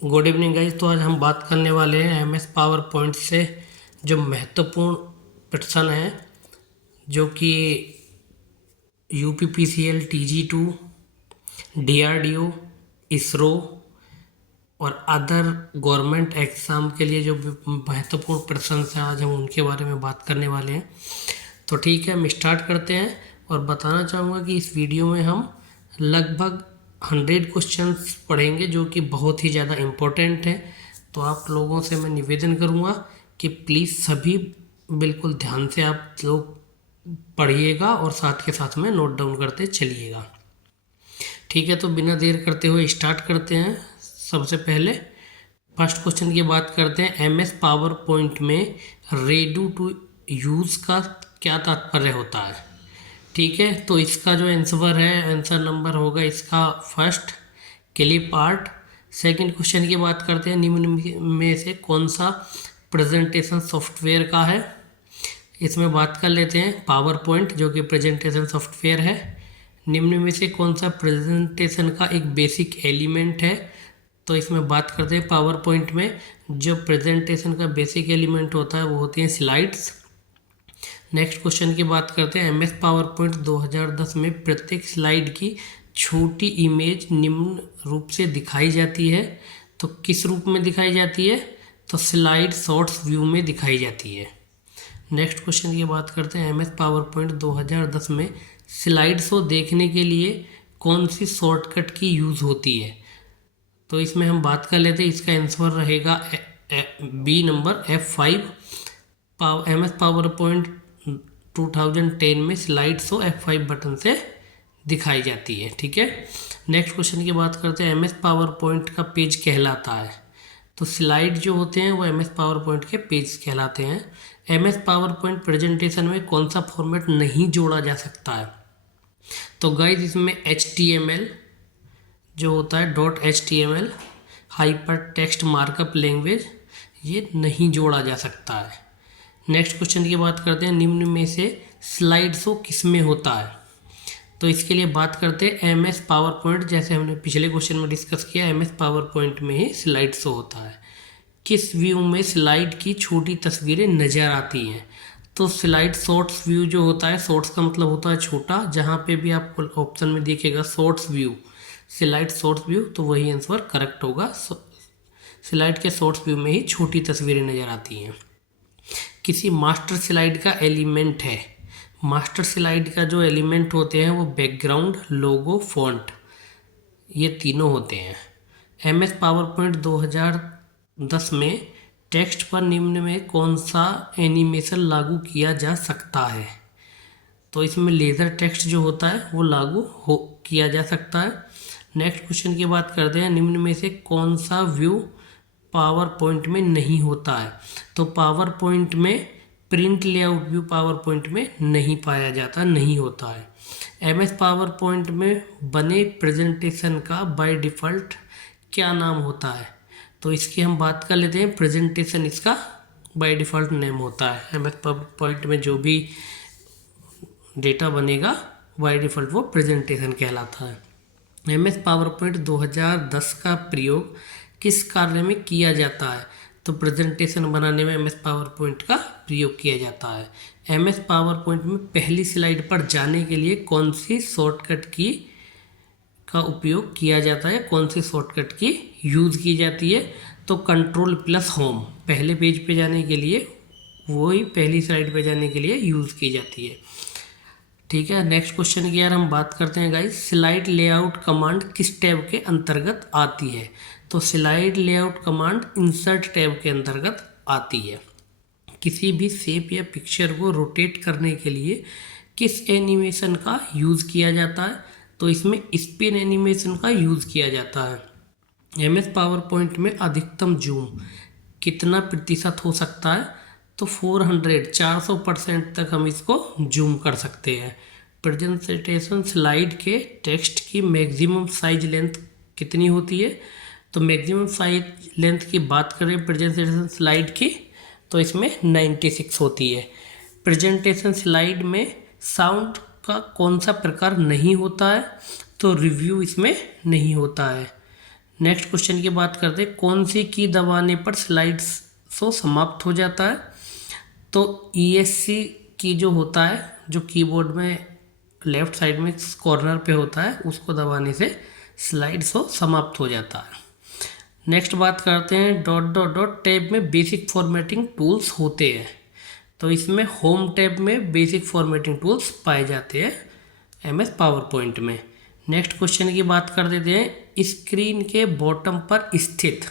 Good evening guys. तो आज हम बात करने वाले हैं एमएस पावर पॉइंट से जो महत्वपूर्ण प्रश्न हैं जो कि यूपीपीसीएल TG2, DRDO, इसरो और अदर गवर्नमेंट एग्ज़ाम के लिए जो महत्वपूर्ण प्रश्न हैं आज हम उनके बारे में बात करने वाले हैं। तो ठीक है, हम स्टार्ट करते हैं और बताना चाहूँगा कि इस वीडियो में हम लगभग 100 क्वेश्चंस पढ़ेंगे जो कि बहुत ही ज़्यादा इम्पोर्टेंट है। तो आप लोगों से मैं निवेदन करूँगा कि प्लीज़ सभी बिल्कुल ध्यान से आप लोग पढ़िएगा और साथ के साथ में नोट डाउन करते चलिएगा। ठीक है, तो बिना देर करते हुए स्टार्ट करते हैं। सबसे पहले फर्स्ट क्वेश्चन की बात करते हैं। एमएस पावर पॉइंट में रेडी टू यूज़ का क्या तात्पर्य होता है। ठीक है, तो इसका जो आंसर नंबर होगा इसका first clip art. Second question की बात करते हैं, निम्न में से कौन सा प्रेजेंटेशन सॉफ्टवेयर का है। इसमें बात कर लेते हैं पावर पॉइंट जो कि प्रेजेंटेशन सॉफ्टवेयर है। निम्न में से कौन सा प्रेजेंटेशन का एक बेसिक एलिमेंट है। तो इसमें बात करते हैं पावर पॉइंट में जो प्रेजेंटेशन का बेसिक एलिमेंट होता है वो होती हैं स्लाइड्स। नेक्स्ट क्वेश्चन की बात करते हैं। एमएस पावर पॉइंट 2010 में प्रत्येक स्लाइड की छोटी इमेज निम्न रूप से दिखाई जाती है। तो किस रूप में दिखाई जाती है, तो स्लाइड शॉर्ट्स व्यू में दिखाई जाती है। नेक्स्ट क्वेश्चन की बात करते हैं। एमएस पावर पॉइंट 2010 में स्लाइड शो देखने के लिए कौन सी शॉर्टकट की यूज़ होती है। तो इसमें हम बात कर लेते हैं, इसका आंसर रहेगा B number F5। MS PowerPoint 2010 में स्लाइड शो F5 बटन से दिखाई जाती है। ठीक है, नेक्स्ट क्वेश्चन की बात करते हैं। एमएस पावर पॉइंट का पेज कहलाता है। तो स्लाइड जो होते हैं वो एमएस पावर पॉइंट के पेज कहलाते हैं। एमएस पावर पॉइंट प्रेजेंटेशन में कौन सा फॉर्मेट नहीं जोड़ा जा सकता है। तो गाइस इसमें HTML जो होता है .html hyper text markup language ये नहीं जोड़ा जा सकता है। नेक्स्ट क्वेश्चन की बात करते हैं। निम्न में से स्लाइड शो किस में होता है। तो इसके लिए बात करते हैं एमएस पावर पॉइंट, जैसे हमने पिछले क्वेश्चन में डिस्कस किया एमएस पावर पॉइंट में ही स्लाइड शो होता है। किस व्यू में स्लाइड की छोटी तस्वीरें नज़र आती हैं। तो स्लाइड शॉर्ट्स व्यू जो होता है, शॉर्ट्स का मतलब होता है छोटा, जहाँ पे भी आपको ऑप्शन में दिखेगा shorts view, slide shorts view, तो वही आंसर करेक्ट होगा। स्लाइड के शॉर्ट्स व्यू में ही छोटी तस्वीरें नज़र आती हैं। किसी मास्टर स्लाइड का एलिमेंट है। मास्टर स्लाइड का जो एलिमेंट होते हैं वो बैकग्राउंड, लोगो, फॉन्ट, ये तीनों होते हैं। एमएस पावर पॉइंट 2010 में टेक्स्ट पर निम्न में कौन सा एनिमेशन लागू किया जा सकता है। तो इसमें लेज़र टेक्स्ट जो होता है वो लागू किया जा सकता है। नेक्स्ट क्वेश्चन की बात करते हैं। निम्न में से कौन सा व्यू पावर पॉइंट में नहीं होता है। तो पावर पॉइंट में print layout view power point में नहीं पाया जाता, नहीं होता है। एमएस पावर पॉइंट में बने प्रेजेंटेशन का बाय डिफ़ॉल्ट क्या नाम होता है। तो इसकी हम बात कर लेते हैं। प्रेजेंटेशन इसका बाय डिफ़ॉल्ट नेम होता है। एमएस पावर पॉइंट में जो भी डेटा बनेगा बाय डिफ़ॉल्ट वो प्रेजेंटेशन कहलाता है। एमएस पावर पॉइंट 2010 का प्रयोग किस कार्य में किया जाता है। तो प्रेजेंटेशन बनाने में एमएस पावर पॉइंट का प्रयोग किया जाता है। एमएस पावर पॉइंट में पहली स्लाइड पर जाने के लिए कौन सी शॉर्टकट की का उपयोग किया जाता है, कौन सी शॉर्टकट की यूज़ की जाती है। तो Ctrl+Home पहले पेज पे जाने के लिए, वही पहली स्लाइड पे जाने के लिए यूज़ की जाती है। ठीक है, नेक्स्ट क्वेश्चन की यार हम बात करते हैं गाइस। स्लाइड लेआउट कमांड किस टैब के अंतर्गत आती है। तो slide layout command insert tab के अंतर्गत आती है। किसी भी शेप या पिक्चर को रोटेट करने के लिए किस एनिमेशन का यूज़ किया जाता है। तो इसमें स्पिन एनिमेशन का यूज़ किया जाता है। एमएस पावर पॉइंट में अधिकतम जूम कितना प्रतिशत हो सकता है। तो 400% तक हम इसको जूम कर सकते हैं। प्रेजेंटेशन स्लाइड के टेक्स्ट की मैक्सिमम साइज लेंथ कितनी होती है। तो मैक्सिमम साइज लेंथ की बात करें प्रेजेंटेशन स्लाइड की, तो इसमें 96 होती है। प्रेजेंटेशन स्लाइड में साउंड का कौन सा प्रकार नहीं होता है। तो रिव्यू इसमें नहीं होता है। नेक्स्ट क्वेश्चन की बात करते हैं, कौन सी की दबाने पर स्लाइड शो समाप्त हो जाता है। तो ESC की जो होता है, जो कीबोर्ड में लेफ्ट साइड में कॉर्नर पे होता है, उसको दबाने से स्लाइड शो समाप्त हो जाता है। नेक्स्ट बात करते हैं, डॉट डॉट डॉट टैब में बेसिक फॉर्मेटिंग टूल्स होते हैं। तो इसमें होम टैब में बेसिक फॉर्मेटिंग टूल्स पाए जाते हैं MS पावर पॉइंट में। नेक्स्ट क्वेश्चन की बात कर देते हैं, स्क्रीन के बॉटम पर स्थित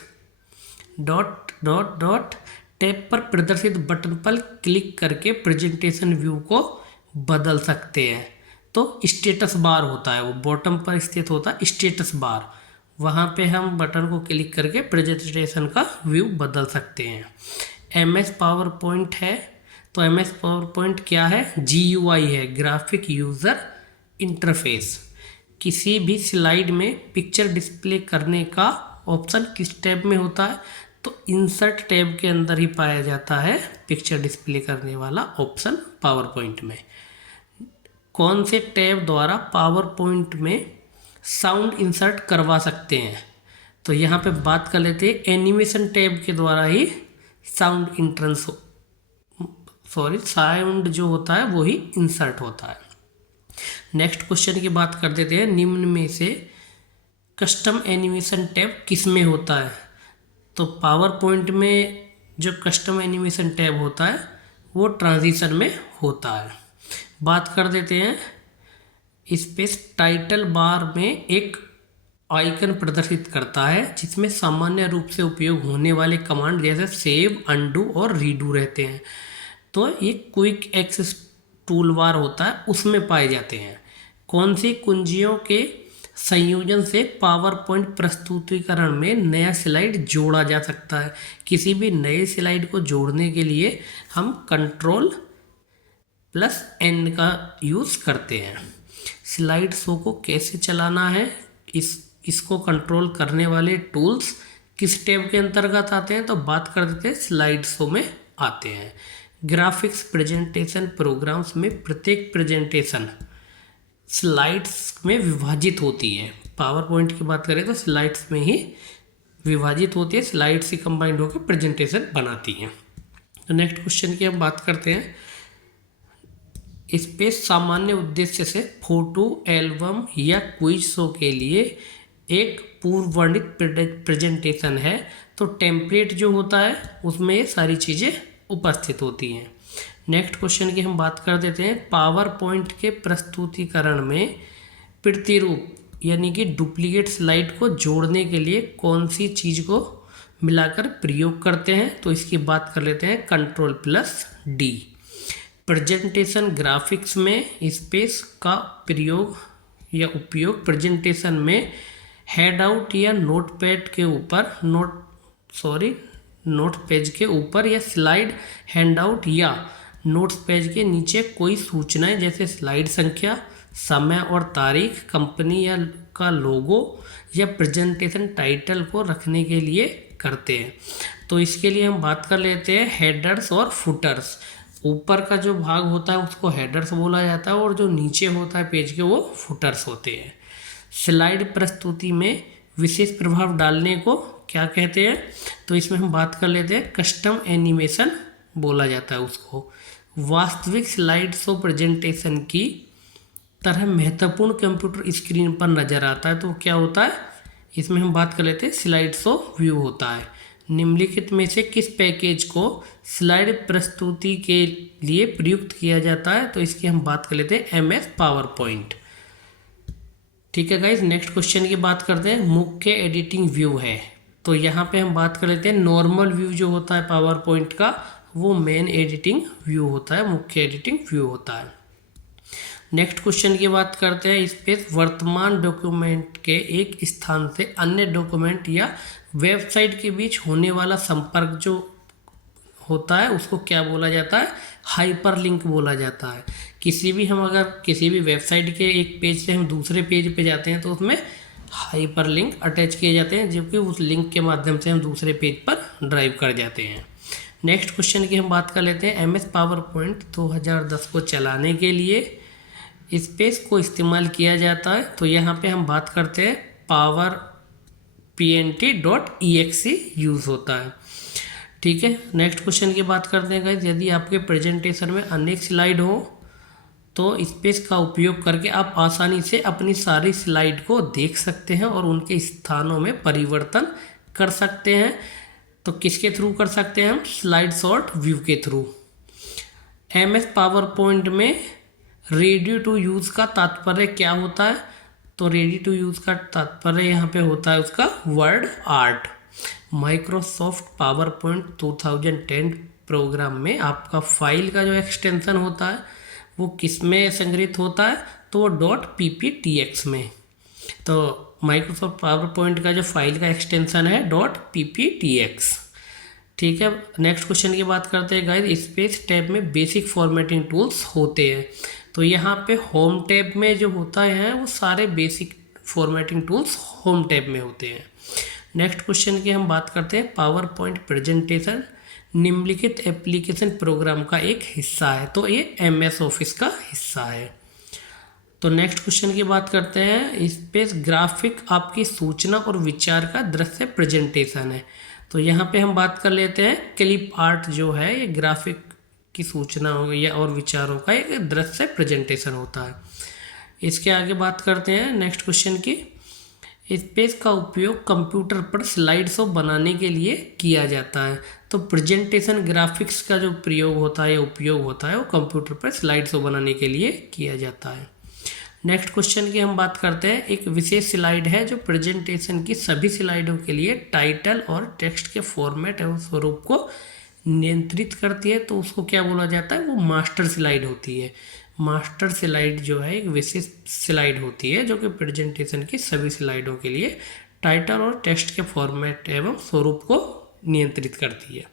डॉट डॉट डॉट टैब पर प्रदर्शित बटन पर क्लिक करके प्रेजेंटेशन व्यू को बदल सकते हैं। तो स्टेटस बार होता है, वो बॉटम पर स्थित होता है स्टेटस बार, वहाँ पे हम बटन को क्लिक करके प्रेजेंटेशन का व्यू बदल सकते हैं। MS पावर पॉइंट है, तो MS पावर पॉइंट क्या है, GUI है, ग्राफिक यूज़र इंटरफेस। किसी भी स्लाइड में पिक्चर डिस्प्ले करने का ऑप्शन किस टैब में होता है, तो इंसर्ट टैब के अंदर ही पाया जाता है पिक्चर डिस्प्ले करने वाला ऑप्शन पावर पॉइंट में। कौन से टैब द्वारा पावर पॉइंट में साउंड इंसर्ट करवा सकते हैं, तो यहाँ पे बात कर लेते हैं, एनिमेशन टैब के द्वारा ही साउंड जो होता है वो ही इंसर्ट होता है। नेक्स्ट क्वेश्चन की बात कर देते हैं, निम्न में से कस्टम एनिमेशन टैब किस में होता है। तो पावर पॉइंट में जो कस्टम एनिमेशन टैब होता है वो ट्रांजिशन में होता है। बात कर देते हैं, स्पेस टाइटल बार में एक आइकन प्रदर्शित करता है जिसमें सामान्य रूप से उपयोग होने वाले कमांड जैसे सेव, अनडू और रीडू रहते हैं। तो ये क्विक एक्सेस टूल बार होता है, उसमें पाए जाते हैं। कौन सी कुंजियों के संयोजन से पावर पॉइंट प्रस्तुतिकरण में नया स्लाइड जोड़ा जा सकता है। किसी भी नए स्लाइड को जोड़ने के लिए हम Ctrl+N का यूज़ करते हैं। स्लाइड शो को कैसे चलाना है, इसको कंट्रोल करने वाले टूल्स किस टैब के अंतर्गत आते हैं, तो बात कर देते हैं स्लाइड शो में आते हैं। ग्राफिक्स प्रेजेंटेशन प्रोग्राम्स में प्रत्येक प्रेजेंटेशन स्लाइड्स में विभाजित होती है। पावर पॉइंट की बात करें तो स्लाइड्स में ही विभाजित होती है, स्लाइड से कंबाइंड होकर प्रेजेंटेशन बनाती हैं। तो नेक्स्ट क्वेश्चन की हम बात करते हैं, स्पेस सामान्य उद्देश्य से फोटो एल्बम या क्विज शो के लिए एक पूर्ववर्णित प्रेजेंटेशन है। तो टेम्पलेट जो होता है उसमें ये सारी चीज़ें उपस्थित होती हैं। नेक्स्ट क्वेश्चन की हम बात कर देते हैं, पावर पॉइंट के प्रस्तुतिकरण में प्रतिरूप यानी कि डुप्लीकेट स्लाइड को जोड़ने के लिए कौन सी चीज़ को मिलाकर प्रयोग करते हैं, तो इसकी बात कर लेते हैं Ctrl+D। प्रेजेंटेशन ग्राफिक्स में स्पेस का प्रयोग या उपयोग प्रेजेंटेशन में हैंडआउट या नोटपैड के ऊपर नोट पेज के ऊपर या स्लाइड हैंडआउट या नोट्स पेज के नीचे कोई सूचनाएं जैसे स्लाइड संख्या, समय और तारीख, कंपनी या का लोगो या प्रेजेंटेशन टाइटल को रखने के लिए करते हैं। तो इसके लिए हम बात कर लेते हैं हेडर्स और फुटर्स। ऊपर का जो भाग होता है उसको हेडर्स बोला जाता है और जो नीचे होता है पेज के वो फुटर्स होते हैं। स्लाइड प्रस्तुति में विशेष प्रभाव डालने को क्या कहते हैं, तो इसमें हम बात कर लेते हैं कस्टम एनिमेशन बोला जाता है उसको। वास्तविक स्लाइड शो प्रेजेंटेशन की तरह महत्वपूर्ण कंप्यूटर स्क्रीन पर नज़र आता है, तो क्या होता है, इसमें हम बात कर लेते हैं स्लाइड शो व्यू होता है। निम्नलिखित में से किस पैकेज को स्लाइड प्रस्तुति के लिए प्रयुक्त किया जाता है, तो इसकी हम बात कर लेते हैं MS पावर पॉइंट। ठीक है गाइज, नेक्स्ट क्वेश्चन की बात करते हैं, मुख्य एडिटिंग व्यू है। तो यहाँ पे हम बात कर लेते हैं नॉर्मल व्यू जो होता है पावर पॉइंट का वो मेन एडिटिंग व्यू होता है, मुख्य एडिटिंग व्यू होता है। नेक्स्ट क्वेश्चन की बात करते हैं, स्पेस वर्तमान डॉक्यूमेंट के एक स्थान से अन्य डॉक्यूमेंट या वेबसाइट के बीच होने वाला संपर्क जो होता है उसको क्या बोला जाता है, हाइपरलिंक बोला जाता है। हम अगर किसी भी वेबसाइट के एक पेज से हम दूसरे पेज पे जाते हैं तो उसमें हाइपरलिंक अटैच किए जाते हैं, जबकि उस लिंक के माध्यम से हम दूसरे पेज पर ड्राइव कर जाते हैं। नेक्स्ट क्वेश्चन की हम बात कर लेते हैं, MS पावर पॉइंट 2010 को चलाने के लिए स्पेस को इस्तेमाल किया जाता है। तो यहाँ पे हम बात करते हैं पावर pnt.exe यूज़ होता है। ठीक है, नेक्स्ट क्वेश्चन की बात करते हैं गाइस। यदि आपके प्रेजेंटेशन में अनेक स्लाइड हो तो स्पेस का उपयोग करके आप आसानी से अपनी सारी स्लाइड को देख सकते हैं और उनके स्थानों में परिवर्तन कर सकते हैं। तो किसके थ्रू कर सकते हैं हम? स्लाइड सॉर्ट व्यू के थ्रू। MS पावर पॉइंट में रेडी टू यूज़ का तात्पर्य क्या होता है? तो रेडी टू यूज़ का तात्पर्य यहाँ पे होता है उसका WordArt. Microsoft PowerPoint 2010 program में आपका फाइल का जो एक्सटेंशन होता है वो किस में संग्रहित होता है? तो वो .pptx में। तो माइक्रोसॉफ्ट पावर पॉइंट का जो फाइल का एक्सटेंशन है .pptx। ठीक है, नेक्स्ट क्वेश्चन की बात करते हैं गाइस। स्पेस टैब में बेसिक फॉर्मेटिंग टूल्स होते हैं। तो यहाँ पे होम टैब में जो होता है वो सारे basic formatting tools home tab में होते हैं। नेक्स्ट क्वेश्चन की हम बात करते हैं। पावर पॉइंट प्रेजेंटेशन निम्नलिखित एप्लीकेशन प्रोग्राम का एक हिस्सा है। तो ये MS ऑफिस का हिस्सा है। तो नेक्स्ट क्वेश्चन की बात करते हैं। स्पेस ग्राफिक आपकी सूचना और विचार का दृश्य प्रेजेंटेशन है। तो यहाँ पे हम बात कर लेते हैं क्लिप आर्ट जो है ये ग्राफिक की सूचनाओं या और विचारों का एक दृश्य प्रेजेंटेशन होता है। इसके आगे बात करते हैं नेक्स्ट क्वेश्चन की। स्पेस का उपयोग कंप्यूटर पर स्लाइड शो बनाने के लिए किया जाता है। तो प्रेजेंटेशन ग्राफिक्स का जो प्रयोग होता है या उपयोग होता है वो कंप्यूटर पर स्लाइड शो बनाने के लिए किया जाता है। नेक्स्ट क्वेश्चन की हम बात करते हैं। एक विशेष स्लाइड है जो प्रेजेंटेशन की सभी स्लाइडों के लिए टाइटल और टेक्स्ट के फॉर्मेट एवं स्वरूप को नियंत्रित करती है। तो उसको क्या बोला जाता है? वो मास्टर स्लाइड होती है। मास्टर स्लाइड जो है एक विशेष स्लाइड होती है जो कि प्रेजेंटेशन की सभी स्लाइडों के लिए टाइटल और टेक्स्ट के फॉर्मेट एवं स्वरूप को नियंत्रित करती है।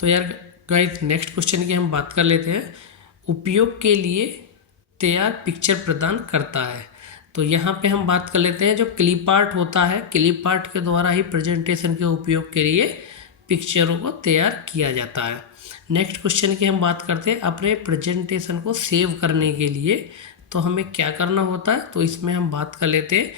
तो यार गाइस नेक्स्ट क्वेश्चन की हम बात कर लेते हैं। उपयोग के लिए तैयार पिक्चर प्रदान करता है। तो यहाँ पे हम बात कर लेते हैं जो क्लिप आर्ट होता है। क्लिप आर्ट के द्वारा ही प्रेजेंटेशन के उपयोग के लिए पिक्चरों को तैयार किया जाता है। नेक्स्ट क्वेश्चन की हम बात करते हैं। अपने प्रेजेंटेशन को सेव करने के लिए तो हमें क्या करना होता है? तो इसमें हम बात कर लेते हैं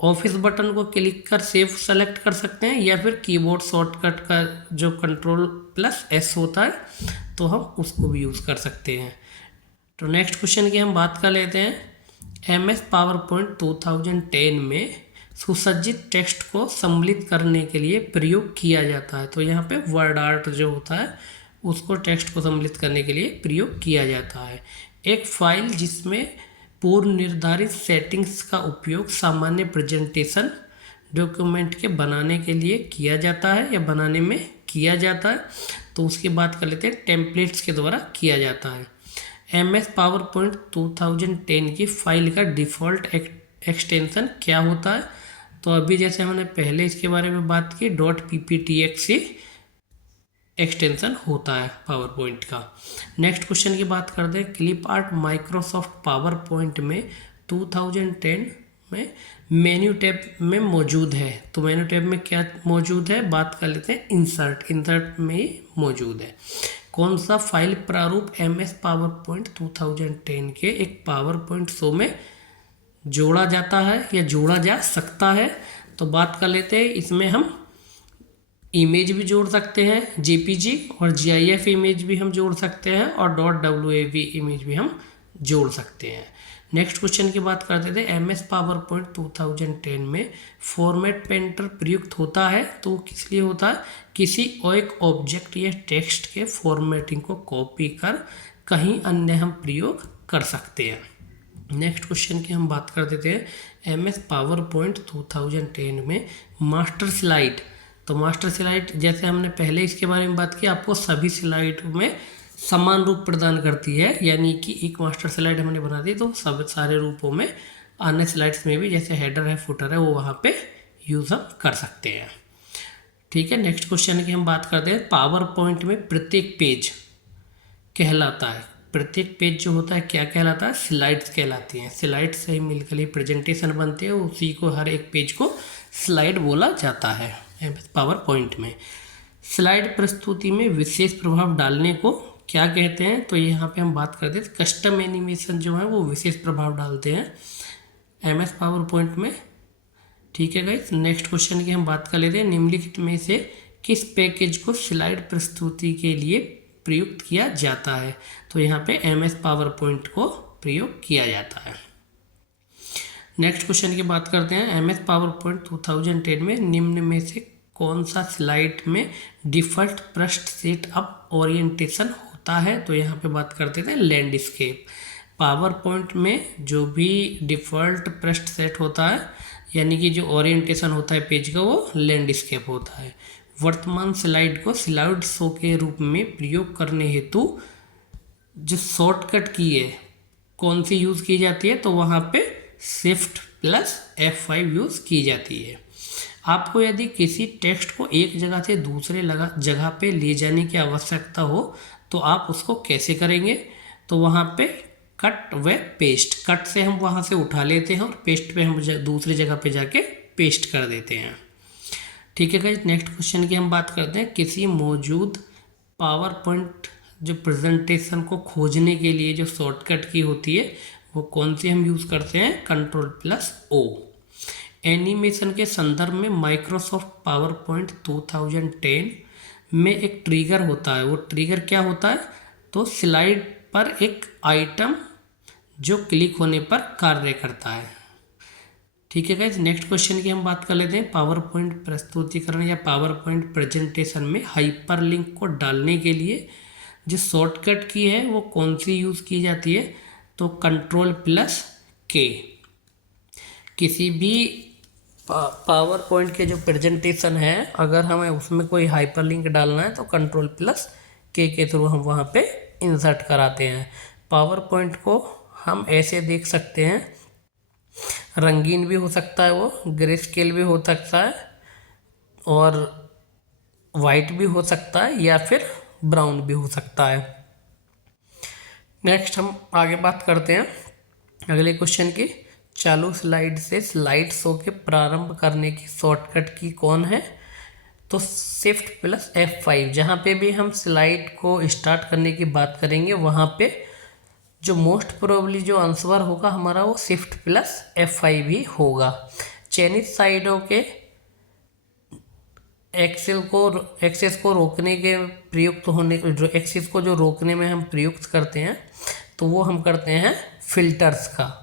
ऑफिस बटन को क्लिक कर सेव सेलेक्ट कर सकते हैं या फिर कीबोर्ड शॉर्टकट का जो Ctrl+S होता है तो हम उसको भी यूज़ कर सकते हैं। तो नेक्स्ट क्वेश्चन की हम बात कर लेते हैं। MS पावर पॉइंट 2010 में सुसज्जित टेक्स्ट को सम्मिलित करने के लिए प्रयोग किया जाता है। तो यहाँ पे वर्ड आर्ट जो होता है उसको टेक्स्ट को सम्मिलित करने के लिए प्रयोग किया जाता है। एक फाइल जिसमें पूर्व निर्धारित सेटिंग्स का उपयोग सामान्य प्रेजेंटेशन डॉक्यूमेंट के बनाने के लिए किया जाता है या बनाने में किया जाता है। तो उसकी बात कर लेते हैं टेम्पलेट्स के द्वारा किया जाता है। MS पावर पॉइंट 2010 की फाइल का डिफ़ॉल्ट एक्सटेंशन क्या होता है? तो अभी जैसे हमने पहले इसके बारे में बात की .pptx से एक्सटेंशन होता है पावर पॉइंट का। नेक्स्ट क्वेश्चन की बात करते हैं। Clip art Microsoft power point में 2010 में मेन्यू टैब में मौजूद है। तो मेन्यू टैब में क्या मौजूद है? बात कर लेते हैं इंसर्ट में ही मौजूद है। कौन सा फाइल प्रारूप MS पावर पॉइंट 2010 के एक पावर पॉइंट शो में जोड़ा जाता है या जोड़ा जा सकता है? तो बात कर लेते हैं इसमें हम इमेज भी जोड़ सकते हैं JPG और GIF इमेज भी हम जोड़ सकते हैं और .wav इमेज भी हम जोड़ सकते हैं। नेक्स्ट क्वेश्चन की बात करते थे। MS पावर पॉइंट 2010 में फॉर्मेट पेंटर प्रयुक्त होता है। तो किस लिए होता है? किसी एक ऑब्जेक्ट या टेक्स्ट के फॉर्मेटिंग को कॉपी कर कहीं अन्य हम प्रयोग कर सकते हैं। नेक्स्ट क्वेश्चन की हम बात कर देते हैं। MS पावर पॉइंट 2010 में मास्टर स्लाइड। तो मास्टर स्लाइड जैसे हमने पहले इसके बारे में बात की, आपको सभी स्लाइड में समान रूप प्रदान करती है। यानी कि एक मास्टर स्लाइड हमने बना दी तो सब सारे रूपों में अन्य स्लाइड्स में भी जैसे हेडर है फुटर है वो वहाँ पे यूज़ हम कर सकते हैं। ठीक है, नेक्स्ट क्वेश्चन की हम बात करते हैं। पावर पॉइंट में प्रत्येक पेज कहलाता है। प्रत्येक पेज जो होता है क्या कहलाता है? स्लाइड्स कहलाती हैं। स्लाइड्स से ही मिलकर ही प्रेजेंटेशन बनते हैं, उसी को हर एक पेज को स्लाइड बोला जाता है। पावर पॉइंट में स्लाइड प्रस्तुति में विशेष प्रभाव डालने को क्या कहते हैं? तो यहाँ पे हम बात करते हैं कस्टम एनिमेशन जो है वो विशेष प्रभाव डालते हैं। MS पावर पॉइंट में ठीक है गाइस, नेक्स्ट क्वेश्चन की हम बात कर लेते हैं। निम्नलिखित में से किस पैकेज को स्लाइड प्रस्तुति के लिए प्रयुक्त किया जाता है? तो यहाँ पे MS पावर पॉइंट को प्रयोग किया जाता है। नेक्स्ट क्वेश्चन की बात करते हैं। MS पावर पॉइंट 2010 में निम्न में से कौन सा स्लाइड में डिफ़ॉल्ट पृष्ठ सेट अप ओरिएंटेशन होता है? तो यहाँ पे बात करते थे लैंडस्केप। पावर पॉइंट में जो भी डिफ़ॉल्ट पृष्ठ सेट होता है, यानी कि जो ओरिएंटेशन होता है पेज का, वो लैंडस्केप होता है। वर्तमान स्लाइड को स्लाइड शो के रूप में प्रयोग करने हेतु जो शॉर्टकट की है कौन सी यूज़ की जाती है? तो वहाँ पे शिफ्ट प्लस F5 यूज़ की जाती है। आपको यदि किसी टेक्स्ट को एक जगह से दूसरे जगह पे ले जाने की आवश्यकता हो तो आप उसको कैसे करेंगे? तो वहाँ पे कट व पेस्ट, कट से हम वहाँ से उठा लेते हैं और पेस्ट पे हम दूसरी जगह पे जाके पेस्ट कर देते हैं। ठीक है गाइस, नेक्स्ट क्वेश्चन की हम बात करते हैं। किसी मौजूद पावर पॉइंट जो प्रेजेंटेशन को खोजने के लिए जो शॉर्टकट की होती है वो कौन सी हम यूज़ करते हैं? Ctrl+O। एनिमेशन के संदर्भ में माइक्रोसॉफ्ट पावर पॉइंट 2010 में एक ट्रिगर होता है। वो ट्रिगर क्या होता है? तो स्लाइड पर एक आइटम जो क्लिक होने पर कार्य करता है। ठीक है गाइस, नेक्स्ट क्वेश्चन की हम बात कर लेते हैं। पावर पॉइंट प्रस्तुतिकरण या पावर पॉइंट प्रेजेंटेशन में हाइपरलिंक को डालने के लिए जो शॉर्टकट की है वो कौन सी यूज़ की जाती है? तो Ctrl+K। किसी भी पावर पॉइंट के जो प्रेजेंटेशन है, अगर हमें उसमें कोई हाइपरलिंक डालना है तो Ctrl+K के थ्रू हम वहाँ पे इंसर्ट कराते हैं। पावर पॉइंट को हम ऐसे देख सकते हैं, रंगीन भी हो सकता है, वो ग्रे स्केल भी हो सकता है और वाइट भी हो सकता है या फिर ब्राउन भी हो सकता है। नेक्स्ट हम आगे बात करते हैं अगले क्वेश्चन की। चालू स्लाइड से स्लाइड शो के प्रारंभ करने की शॉर्टकट की कौन है? तो Shift+F5। जहाँ पे भी हम स्लाइड को स्टार्ट करने की बात करेंगे वहाँ पे जो मोस्ट प्रोबेबली जो आंसर होगा हमारा वो Shift+F5 ही होगा। चयनित साइडों के एक्सेस को रोकने के प्रयुक्त होने जो एक्सेस को जो रोकने में हम प्रयुक्त करते हैं तो वो हम करते हैं फिल्टर्स का।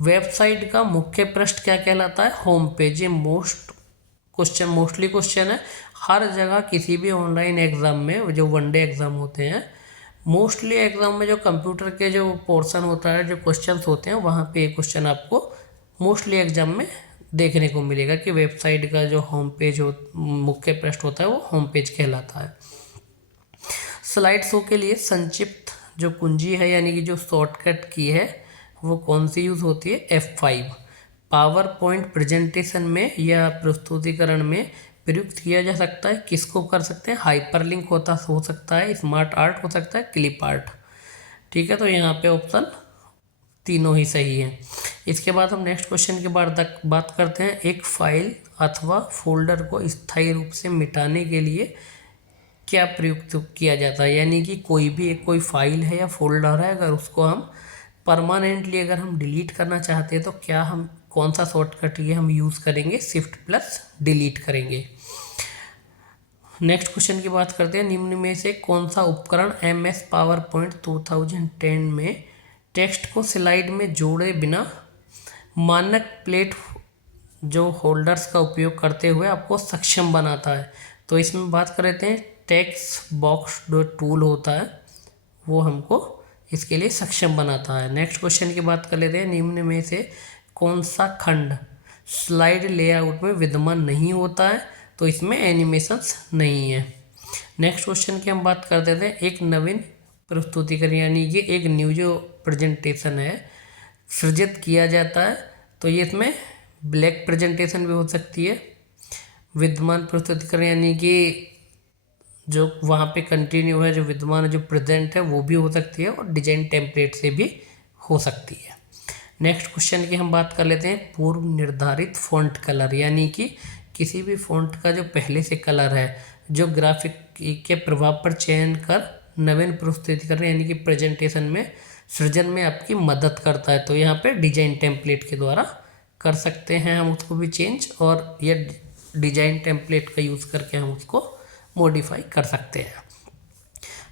वेबसाइट का मुख्य पृष्ठ क्या कहलाता है? Home page. ये मोस्टली क्वेश्चन है हर जगह किसी भी ऑनलाइन एग्ज़ाम में, जो वनडे एग्ज़ाम होते हैं, मोस्टली एग्ज़ाम में जो कंप्यूटर के जो पोर्शन होता है, जो क्वेश्चंस होते हैं, वहाँ पे ये क्वेश्चन आपको मोस्टली एग्ज़ाम में देखने को मिलेगा कि वेबसाइट का जो होम पेज मुख्य पृष्ठ होता है वो होम पेज कहलाता है। स्लाइड शो के लिए संक्षिप्त जो कुंजी है यानी कि जो शॉर्टकट की है वो कौन सी यूज़ होती है? F5। पावर पॉइंट प्रेजेंटेशन में या प्रस्तुतिकरण में प्रयुक्त किया जा सकता है। किसको कर सकते हैं? हाइपरलिंक हो सकता है, स्मार्ट आर्ट हो सकता है, क्लिप आर्ट। ठीक है, तो यहाँ पे ऑप्शन तीनों ही सही है। इसके बाद हम नेक्स्ट क्वेश्चन के बात करते हैं। एक फाइल अथवा फोल्डर को स्थायी रूप से मिटाने के लिए क्या प्रयुक्त किया जाता है? यानी कि कोई फाइल है या फोल्डर है, अगर उसको हम परमानेंटली अगर हम डिलीट करना चाहते हैं तो कौन सा शॉर्टकट ये हम यूज़ करेंगे? Shift+Delete करेंगे। नेक्स्ट क्वेश्चन की बात करते हैं। निम्न में से कौन सा उपकरण MS पावर पॉइंट 2010 में टेक्स्ट को स्लाइड में जोड़े बिना मानक प्लेट जो होल्डर्स का उपयोग करते हुए आपको सक्षम बनाता है? तो इसमें बात कर लेते हैं टेक्स्ट बॉक्स जो टूल होता है वो हमको इसके लिए सक्षम बनाता है। नेक्स्ट क्वेश्चन की बात कर लेते हैं। निम्न में से कौन सा खंड स्लाइड लेआउट में विद्यमान नहीं होता है? तो इसमें एनिमेशंस नहीं है। नेक्स्ट क्वेश्चन की हम बात कर देते हैं। एक नवीन प्रस्तुतिकरण यानी कि एक न्यू जो प्रेजेंटेशन है सृजित किया जाता है, तो ये इसमें ब्लैक प्रेजेंटेशन भी हो सकती है। विद्यमान प्रस्तुतिकरण यानी कि जो वहाँ पे कंटिन्यू है, जो विद्यमान जो प्रेजेंट है वो भी हो सकती है, और डिजाइन टेम्पलेट से भी हो सकती है। नेक्स्ट क्वेश्चन की हम बात कर लेते हैं। पूर्व निर्धारित फ़ॉन्ट कलर यानी कि किसी भी फ़ॉन्ट का जो पहले से कलर है जो ग्राफिक के प्रभाव पर चयन कर नवीन प्रस्तुतिकरण यानी कि प्रेजेंटेशन में सृजन में आपकी मदद करता है, तो यहाँ पे डिजाइन टेम्पलेट के द्वारा कर सकते हैं हम उसको भी चेंज, और या डिजाइन टेम्पलेट का यूज़ करके हम उसको मॉडिफाई कर सकते हैं।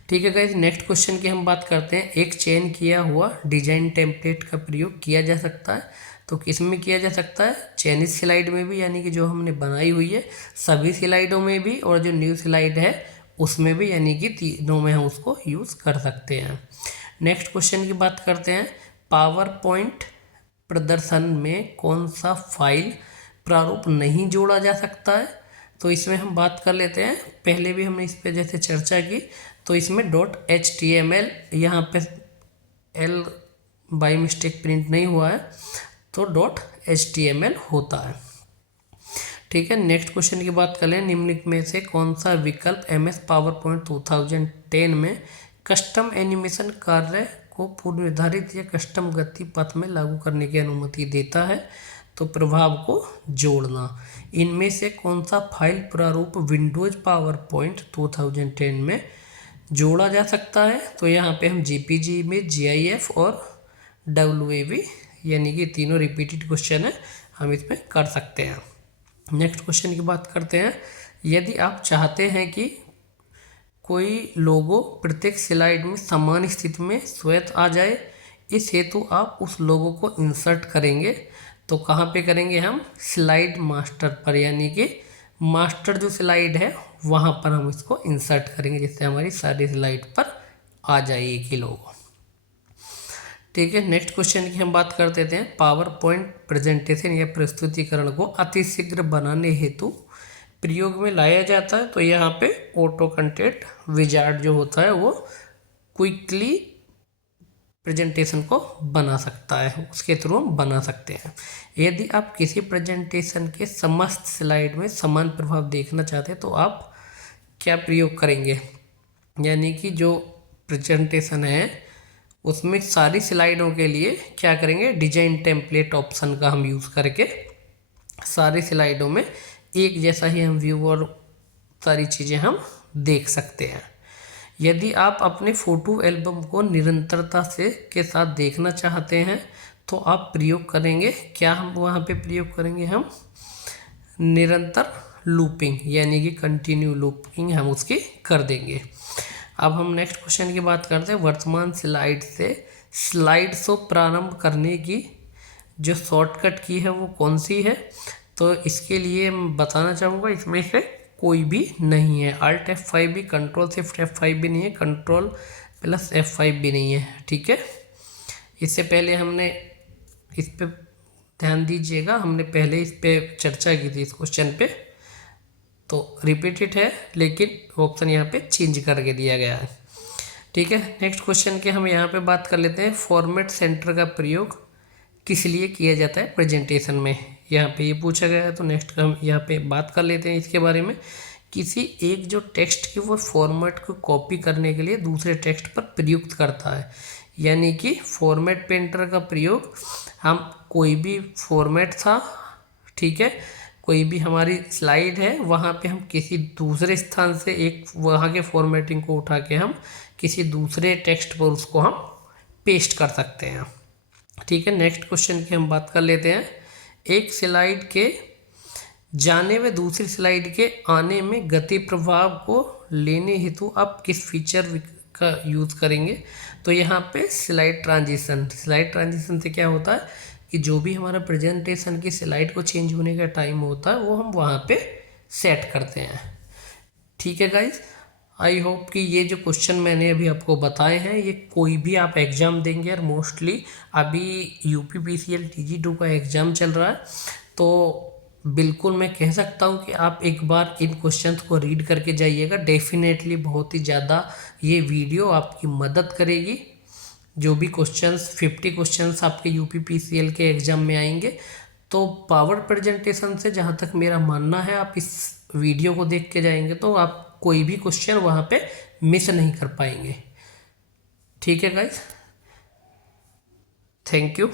ठीक है गाइज, नेक्स्ट क्वेश्चन की हम बात करते हैं। एक चयन किया हुआ डिजाइन टेम्पलेट का प्रयोग किया जा सकता है, तो किस में किया जा सकता है? चयनित स्लाइड में भी, यानी कि जो हमने बनाई हुई है सभी स्लाइडों में भी, और जो न्यू स्लाइड है उसमें भी, यानी कि तीनों में हम उसको यूज़ कर सकते हैं। नेक्स्ट क्वेश्चन की बात करते हैं। पावर पॉइंट प्रदर्शन में कौन सा फाइल प्रारूप नहीं जोड़ा जा सकता है? तो इसमें हम बात कर लेते हैं। पहले भी हमने इस पर जैसे चर्चा की, तो इसमें .html यहाँ पे L बाई मिस्टेक प्रिंट नहीं हुआ है, तो .html होता है। ठीक है, नेक्स्ट क्वेश्चन की बात कर लें। निम्नलिखित में से कौन सा विकल्प MS पावरपॉइंट 2010 में कस्टम एनिमेशन कार्य को पूर्व निर्धारित या कस्टम गति पथ में लागू करने की अनुमति देता है? तो प्रभाव को जोड़ना। इनमें से कौन सा फाइल प्रारूप विंडोज पावरपॉइंट 2010 में जोड़ा जा सकता है? तो यहाँ पे हम JPG में GIF और WAV, यानी कि तीनों रिपीटेड क्वेश्चन है, हम इसमें कर सकते हैं। नेक्स्ट क्वेश्चन की बात करते हैं। यदि आप चाहते हैं कि कोई लोगो प्रत्येक स्लाइड में समान स्थिति में स्वतः आ जाए, इस हेतु आप उस लोगो को इंसर्ट करेंगे, तो कहाँ पे करेंगे? हम स्लाइड मास्टर पर, यानी कि मास्टर जो स्लाइड है वहाँ पर हम इसको इंसर्ट करेंगे, जिससे हमारी सारी स्लाइड पर आ जाए एक ही लोगो। ठीक है, नेक्स्ट क्वेश्चन की हम बात कर देते हैं। पावर पॉइंट प्रेजेंटेशन या प्रस्तुतिकरण को अतिशीघ्र बनाने हेतु प्रयोग में लाया जाता है, तो यहाँ पे ऑटो कंटेंट विजार्ड जो होता है वो क्विकली प्रेजेंटेशन को बना सकता है, उसके थ्रू हम बना सकते हैं। यदि आप किसी प्रेजेंटेशन के समस्त स्लाइड में समान प्रभाव देखना चाहते हैं, तो आप क्या प्रयोग करेंगे? यानी कि जो प्रेजेंटेशन है उसमें सारी स्लाइडों के लिए क्या करेंगे? डिजाइन टेम्पलेट ऑप्शन का हम यूज़ करके सारी स्लाइडों में एक जैसा ही हम व्यू और सारी चीज़ें हम देख सकते हैं। यदि आप अपने फ़ोटो एल्बम को निरंतरता से के साथ देखना चाहते हैं, तो आप प्रयोग करेंगे क्या? हम वहाँ पे प्रयोग करेंगे हम निरंतर लूपिंग, यानी कि कंटिन्यू लूपिंग हम उसकी कर देंगे। अब हम नेक्स्ट क्वेश्चन की बात करते हैं। वर्तमान स्लाइड से स्लाइड शो प्रारंभ करने की जो शॉर्टकट की है वो कौन सी है? तो इसके लिए मैं बताना चाहूँगा, इसमें से कोई भी नहीं है। Alt F5 भी, Ctrl Shift F5 भी नहीं है, Ctrl + F5 भी नहीं है। ठीक है, इससे पहले हमने इस पे ध्यान दीजिएगा, हमने पहले इस पे चर्चा की थी इस क्वेश्चन पे, तो रिपीटेड है, लेकिन ऑप्शन यहाँ पे चेंज करके दिया गया है। ठीक है, नेक्स्ट क्वेश्चन के हम यहाँ पे बात कर लेते हैं। फॉर्मेट सेंटर का प्रयोग किस लिए किया जाता है प्रेजेंटेशन में? यहाँ पे ये पूछा गया है, तो नेक्स्ट हम यहाँ पे बात कर लेते हैं इसके बारे में। किसी एक जो टेक्स्ट की वो फॉर्मेट को कॉपी करने के लिए दूसरे टेक्स्ट पर प्रयुक्त करता है, यानी कि फॉर्मेट पेंटर का प्रयोग हम कोई भी फॉर्मेट था, ठीक है, कोई भी हमारी स्लाइड है वहाँ पे हम किसी दूसरे स्थान से एक वहाँ के फॉर्मेटिंग को उठा के हम किसी दूसरे टेक्स्ट पर उसको हम पेस्ट कर सकते हैं। ठीक है, नेक्स्ट क्वेश्चन की हम बात कर लेते हैं। एक स्लाइड के जाने व दूसरी स्लाइड के आने में गति प्रभाव को लेने हेतु आप किस फीचर का यूज़ करेंगे? तो यहाँ पे स्लाइड ट्रांजिशन से क्या होता है कि जो भी हमारा प्रेजेंटेशन की स्लाइड को चेंज होने का टाइम होता है वो हम वहाँ पे सेट करते हैं। ठीक है गाइज, आई होप कि ये जो क्वेश्चन मैंने अभी आपको बताए हैं ये कोई भी आप एग्ज़ाम देंगे, और मोस्टली अभी UPPCL TG2 का एग्ज़ाम चल रहा है, तो बिल्कुल मैं कह सकता हूँ कि आप एक बार इन क्वेश्चंस को रीड करके जाइएगा। डेफिनेटली बहुत ही ज़्यादा ये वीडियो आपकी मदद करेगी। जो भी क्वेश्चंस 50 क्वेश्चंस आपके UPPCL के एग्ज़ाम में आएंगे, तो पावर प्रेजेंटेशन से जहाँ तक मेरा मानना है, आप इस वीडियो को देख के जाएंगे तो आप कोई भी क्वेश्चन वहाँ पे मिस नहीं कर पाएंगे। ठीक है गाइस, थैंक यू।